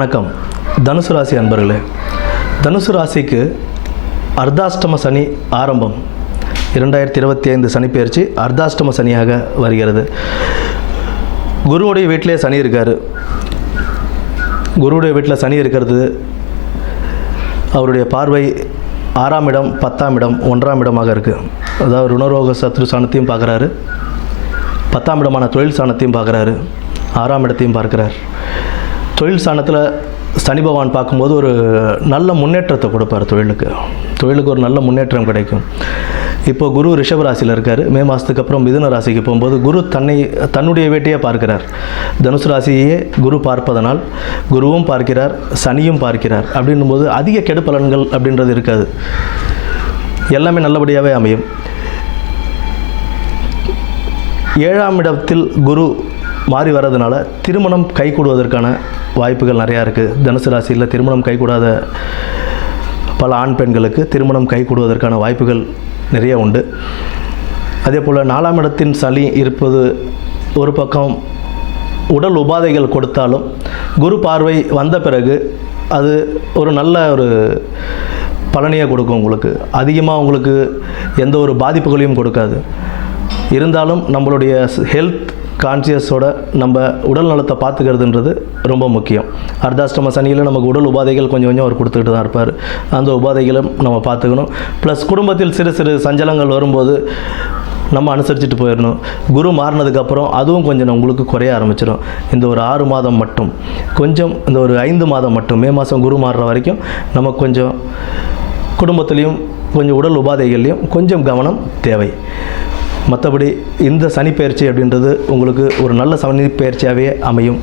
வணக்கம். தனுசு ராசி அன்பர்களே, தனுசு ராசிக்கு அர்த்தாஷ்டம சனி ஆரம்பம். 2025 சனி பெயர்ச்சி அர்த்தாஷ்டம சனியாக வருகிறது. குருவுடைய வீட்டிலே சனி இருக்கார். குருவுடைய வீட்டில் சனி இருக்கிறது, அவருடைய பார்வை 6ஆம் இடம், 10ஆம் இடம், 1ஆம் இடமாக இருக்குது. அதாவது ருணரோக சத்ரு சாணத்தையும் பார்க்குறாரு, 10ஆம் இடமான தொழில் சாணத்தையும் பார்க்குறாரு, 6ஆம் இடத்தையும் பார்க்குறார். தொழில் ஸ்தானத்தில் சனி பகவான் பார்க்கும்போது ஒரு நல்ல முன்னேற்றத்தை கொடுப்பார். தொழிலுக்கு ஒரு நல்ல முன்னேற்றம் கிடைக்கும். இப்போ குரு ரிஷப ராசியில் இருக்கார். மே மாதத்துக்கு அப்புறம் மிதுன ராசிக்கு போகும்போது குரு தன்னுடைய வீட்டையே பார்க்கிறார். தனுசு ராசியே குரு பார்ப்பதனால் குருவும் பார்க்கிறார், சனியும் பார்க்கிறார். அப்படின்னும்போது அதிக கெடு பலன்கள் அப்படின்றது இருக்காது, எல்லாமே நல்லபடியாகவே அமையும். 7ஆம் இடத்தில் குரு மாறி வர்றதுனால திருமணம் கைகூடுவதற்கான வாய்ப்புகள் நிறையா இருக்குது. தனுசு ராசியில் திருமணம் கைகூடாத பல ஆண் பெண்களுக்கு திருமணம் கைகூடுவதற்கான வாய்ப்புகள் நிறைய உண்டு. அதே போல் 4ஆம் இடத்தின் சனி இருப்பது ஒரு பக்கம் உடல் உபாதைகள் கொடுத்தாலும் குரு பார்வை வந்த பிறகு அது ஒரு நல்ல ஒரு பலனையை கொடுக்கும். உங்களுக்கு அதிகமாக உங்களுக்கு எந்த ஒரு பாதிப்புகளையும் கொடுக்காது. இருந்தாலும் நம்மளுடைய ஹெல்த் கான்சியஸோட நம்ம உடல் நலத்தை பார்த்துக்கிறதுன்றது ரொம்ப முக்கியம். அர்த்தாஷ்டம சனியில் நமக்கு உடல் உபாதைகள் கொஞ்சம் கொஞ்சம் அவர் கொடுத்துக்கிட்டு தான் இருப்பார். அந்த உபாதைகளும் நம்ம பார்த்துக்கணும். ப்ளஸ் குடும்பத்தில் சிறு சிறு சஞ்சலங்கள் வரும்போது நம்ம அனுசரிச்சுட்டு போயிடணும். குரு மாறினதுக்கப்புறம் அதுவும் கொஞ்சம் உங்களுக்கு குறைய ஆரம்பிச்சிடும். இந்த ஒரு 6 மாதம் மட்டும் கொஞ்சம், இந்த ஒரு 5 மாதம் மட்டும், மே மாதம் குரு மாறுற வரைக்கும் நமக்கு கொஞ்சம் குடும்பத்துலேயும் கொஞ்சம் உடல் உபாதைகள்லையும் கொஞ்சம் கவனம் தேவை. மற்றபடி இந்த சனி பெயர்ச்சி அப்படின்றது உங்களுக்கு ஒரு நல்ல சனி பெயர்ச்சியாகவே அமையும்.